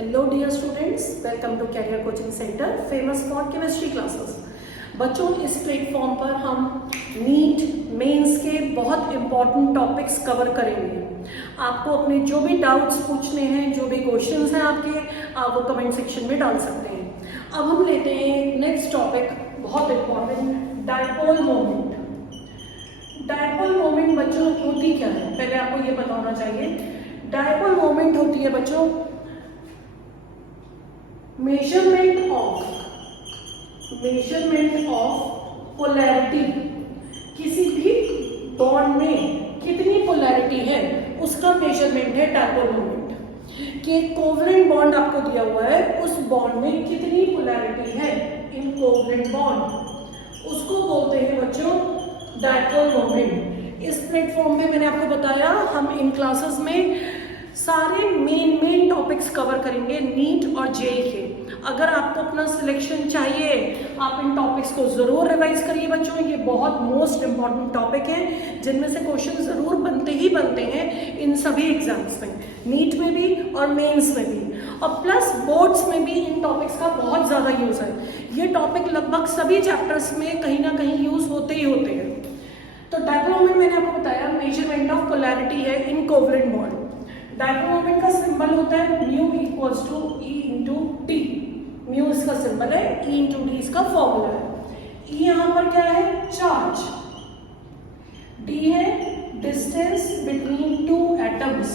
Hello dear students, welcome to career coaching centre famous for chemistry classes. बच्चों, इस platform पर हम NEET mains के बहुत इंपॉर्टेंट टॉपिक्स कवर करेंगे। आपको अपने जो भी डाउट्स पूछने हैं, जो भी क्वेश्चंस हैं आपके, आप वो कमेंट सेक्शन में डाल सकते हैं। अब हम लेते हैं नेक्स्ट टॉपिक, बहुत important, dipole moment. Dipole moment बच्चों होती क्या है, पहले आपको ये पता होना चाहिए। डायपोल मोमेंट होती है बच्चों मेजरमेंट ऑफ पोलैरिटी। किसी भी बॉन्ड में कितनी पोलैरिटी है उसका मेजरमेंट है डायपोल मोमेंट। कि एक कोवलेंट बॉन्ड आपको दिया हुआ है, उस बॉन्ड में कितनी पोलैरिटी है इन कोवलेंट बॉन्ड, उसको बोलते हैं बच्चों डायपोल मोमेंट। इस प्लेटफॉर्म में मैंने आपको बताया हम इन क्लासेस में सारे मेन टॉपिक्स कवर करेंगे नीट और जेई के। अगर आपको अपना सिलेक्शन चाहिए, आप इन टॉपिक्स को जरूर रिवाइज करिए बच्चों। ये बहुत मोस्ट इंपॉर्टेंट टॉपिक है जिनमें से क्वेश्चन जरूर बनते हैं इन सभी एग्जाम्स में, नीट में भी और मेंस में भी, और प्लस बोर्ड्स में भी इन टॉपिक्स का बहुत ज्यादा यूज है। ये टॉपिक लगभग सभी चैप्टर्स में कहीं ना कहीं यूज होते ही होते हैं। तो डायपोल मोमेंट मैंने आपको बताया मेजरमेंट ऑफ पोलैरिटी है in covalent bond. Dipole moment का सिंबल होता है mu equals to E into T. Mu इसका सिंबल है, ई इंटू टी इसका फॉर्मूला है। ई यहां पर क्या है, चार्ज। डी है distance between two atoms.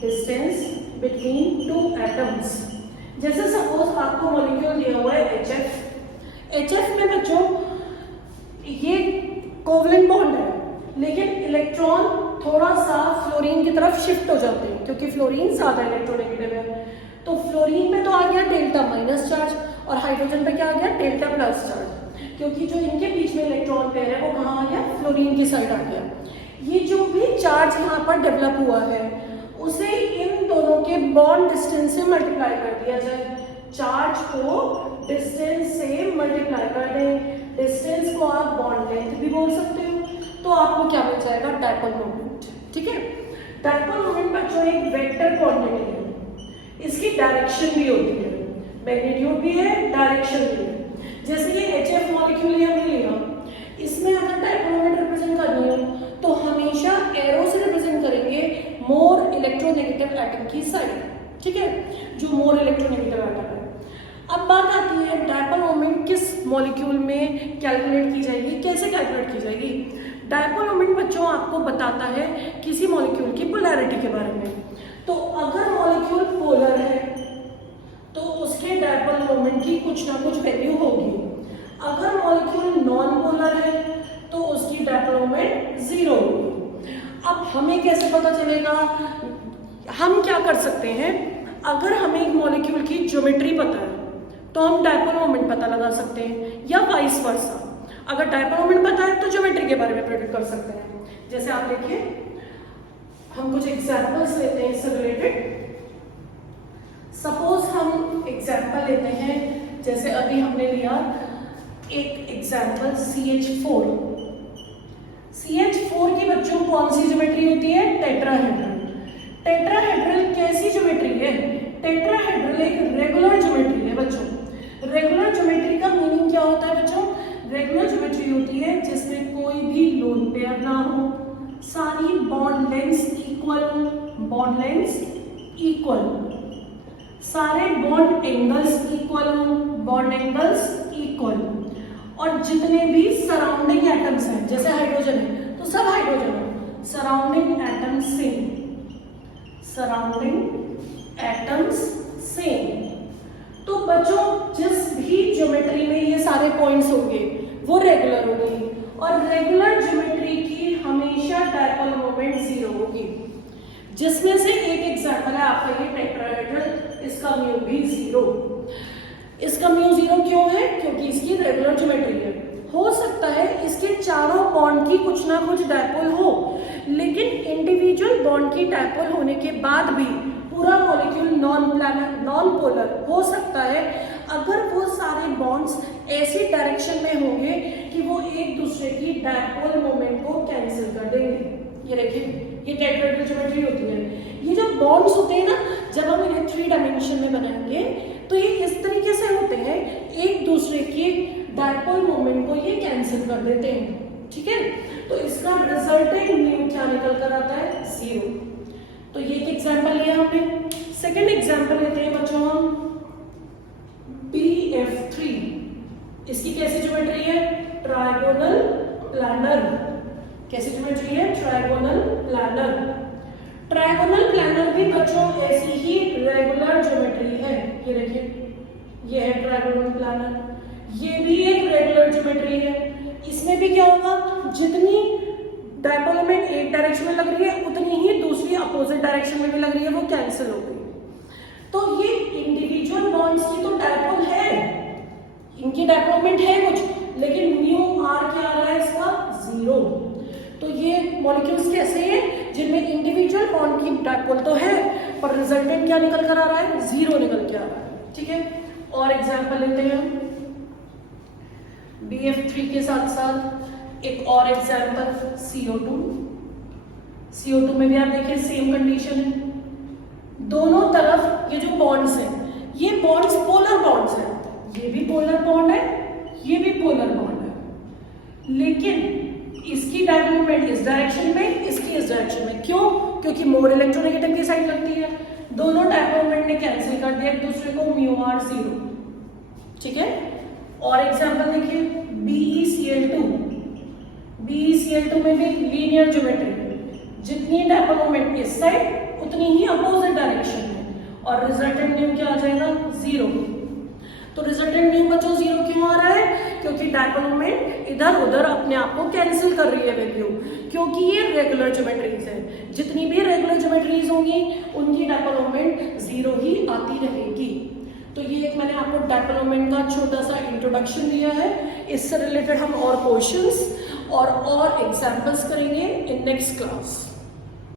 Distance between two atoms. जैसे सपोज आपको मॉलिक्यूल दिया हुआ है HF। HF में बच्चों ये कोवलेंट बॉन्ड है, लेकिन इलेक्ट्रॉन थोड़ा सा फ्लोरीन की तरफ शिफ्ट हो जाते हैं क्योंकि फ्लोरीन ज्यादा इलेक्ट्रोनेगेटिव है। तो फ्लोरीन में तो आ गया डेल्टा माइनस चार्ज और हाइड्रोजन पे क्या आ गया, डेल्टा प्लस चार्ज, क्योंकि जो इनके बीच में इलेक्ट्रॉन पेयर है वो कहाँ आ गया, फ्लोरीन की साइड आ गया। ये जो भी चार्ज यहाँ पर डेवलप हुआ है उसे इन दोनों के बॉन्ड डिस्टेंस से मल्टीप्लाई कर दिया जाए। चार्ज को डिस्टेंस से मल्टीप्लाई कर दें, डिस्टेंस को आप बॉन्ड लेंथ भी बोल सकते हो, तो आपको क्या मिल जाएगा, डायपोल मोमेंट। ठीक है, डायपोल मोमेंट बच्चों एक वेक्टर क्वांटिटी है, इसकी डायरेक्शन भी होती है, मैग्नीट्यूड भी है, डायरेक्शन भी है। जैसे ये HF मॉलिक्यूल हमने लिया, इसमें अगर डायपोल मोमेंट रिप्रेजेंट करनी हो तो हमेशा एरो से रिप्रेजेंट करेंगे मोर इलेक्ट्रोनेगेटिव एटम की साइड। ठीक है, जो मोर इलेक्ट्रोनेगेटिव एटम है। अब बात आती है डायपोल मोमेंट किस मॉलिक्यूल में कैलकुलेट की जाएगी, कैसे कैलकुलेट की जाएगी। डायपोल मोमेंट बच्चों आपको बताता है किसी मॉलिक्यूल की पोलैरिटी के बारे में। तो अगर मॉलिक्यूल पोलर है तो उसके डायपोल मोमेंट की कुछ ना कुछ वैल्यू होगी। अगर मॉलिक्यूल नॉन पोलर है तो उसकी डायपोल मोमेंट 0 होगी। अब हमें कैसे पता चलेगा, हम क्या कर सकते हैं, अगर हमें एक मॉलिक्यूल की ज्योमेट्री पता है तो हम डायपोल मोमेंट पता लगा सकते हैं, या वाइस वर्सा। अगर डायपोल मोमेंट पता है तो ज्योमेट्री के बारे में प्रेडिक्ट कर सकते हैं। जैसे आप देखिए, हम कुछ एग्जांपल्स लेते हैं इससे रिलेटेड। सपोज हम एग्जांपल लेते हैं, जैसे अभी हमने लिया एक एग्जांपल CH4। CH4 की बच्चों कौन सी ज्योमेट्री होती है, टेट्राहेड्रल। टेट्राहेड्रल कैसी ज्योमेट्री है, टेट्राहेड्रल एक रेगुलर ज्योमेट्री है बच्चों। रेगुलर ज्योमेट्री का मीनिंग क्या होता है बच्चों, रेगुलर ज्योमेट्री होती है जिसमें कोई भी लोन पेयर ना हो, सारी बॉन्ड लेंथ्स इक्वल हो, बॉन्ड लेंथ्स इक्वल, सारे बॉन्ड एंगल्स इक्वल हो, बॉन्ड एंगल्स इक्वल, और जितने भी सराउंडिंग एटम्स हैं, जैसे हाइड्रोजन है तो सब हाइड्रोजन है, surrounding atoms same, surrounding atoms same. तो बच्चों जिस भी ज्योमेट्री में ये सारे पॉइंट्स होंगे वो रेगुलर होगी, और रेगुलर ज्योमेट्री की हमेशा डायपोल मोमेंट 0 होगी। जिसमें से एक एग्जांपल है आपका ये टेट्राहेड्रल, इसका म्यू भी 0। इसका म्यू 0 क्यों है, क्योंकि इसकी रेगुलर ज्योमेट्री है। हो सकता है इसके चारों बॉन्ड की कुछ ना कुछ डायपोल हो, लेकिन इंडिविजुअल बॉन्ड की डायपोल होने के बाद भी पूरा मॉलिक्यूल नॉन पोलर हो सकता है अगर वो सारे बॉन्ड्स ऐसी डायरेक्शन में होंगे कि वो एक दूसरे की डायपोल मोमेंट को कैंसिल कर देंगे। ये देखिए, ये टेट्राहेड्रल ज्योमेट्री होती है। ये जो बॉन्ड्स होते हैं ना, जब हम इन्हें 3 डायमेंशन डायपोल मोमेंट को ये कैंसिल कर देते हैं, ठीक है। तो इसका रिजल्टेंट म्यू क्या निकल कर आता है, 0। तो ये एक एग्जांपल लिया हमने। सेकंड एग्जांपल लेते हैं बच्चों हम BF3। इसकी कैसी ज्योमेट्री है, ट्रायगोनल प्लानर। कैसी ज्योमेट्री है, ट्रायगोनल प्लानर। ट्रायगोनल प्लानर भी बच्चों ऐसी ही रेगुलर ज्योमेट्री है। ये देखिए, ये है ट्रायगोनल प्लानर, ये भी एक रेगुलर ज्योमेट्री है। इसमें भी क्या होगा, जितनी डायपोल मोमेंट एक डायरेक्शन में लग रही है उतनी ही दूसरी अपोजिट डायरेक्शन में भी लग रही है, वो कैंसिल हो गई। तो ये इंडिविजुअल बॉन्ड्स की तो डायपोल है, इनकी डायपोल मोमेंट है कुछ, लेकिन म्यू आर क्या आ रहा है इसका, 0। तो ये मॉलिक्यूल्स कैसे हैं जिनमें इंडिविजुअल बॉन्ड की डायपोल तो है पर रिजल्टेंट क्या निकल कर आ रहा है, 0 निकल के आ रहा है, ठीक है। और एग्जांपल लेते हैं हम BF3 के साथ साथ एक और एग्जांपल CO2। CO2 में भी आप देखिए सेम कंडीशन है, दोनों तरफ ये जो बॉन्ड्स हैं ये बॉन्ड्स पोलर बॉन्ड्स हैं, ये भी पोलर बॉन्ड है, ये भी पोलर बॉन्ड है, लेकिन इसकी डायपोल मोमेंट इस डायरेक्शन में, इसकी इस डायरेक्शन में। क्यों, क्योंकि मोर इलेक्ट्रोनेगेटिव की साइड लगती है। दोनों डायपोल मोमेंट ने कैंसिल कर दिया एक दूसरे को, म्यू आर 0, ठीक है। और एग्जांपल देखिए BeCl2। BeCl2 में भी लीनियर ज्योमेट्री, जितनी डायपोल मोमेंट इस साइड उतनी ही अपोजिट डायरेक्शन में, और रिजल्टेंट म्यू क्या आ जाएगा, 0। तो रिजल्टेंट म्यू बच्चों 0 क्यों आ रहा है, क्योंकि डायपोल मोमेंट इधर उधर अपने आप को कैंसिल कर रही है वैल्यू, क्योंकि ये रेगुलर ज्योमेट्रीज है। जितनी भी रेगुलर ज्योमेट्रीज होंगी उनकी डायपोल मोमेंट 0 ही आती रहेगी। तो ये एक मैंने आपको डायपोल मोमेंट का छोटा सा इंट्रोडक्शन दिया है। इससे रिलेटेड हम और क्वेश्चंस और एग्जांपल्स करेंगे इन नेक्स्ट क्लास।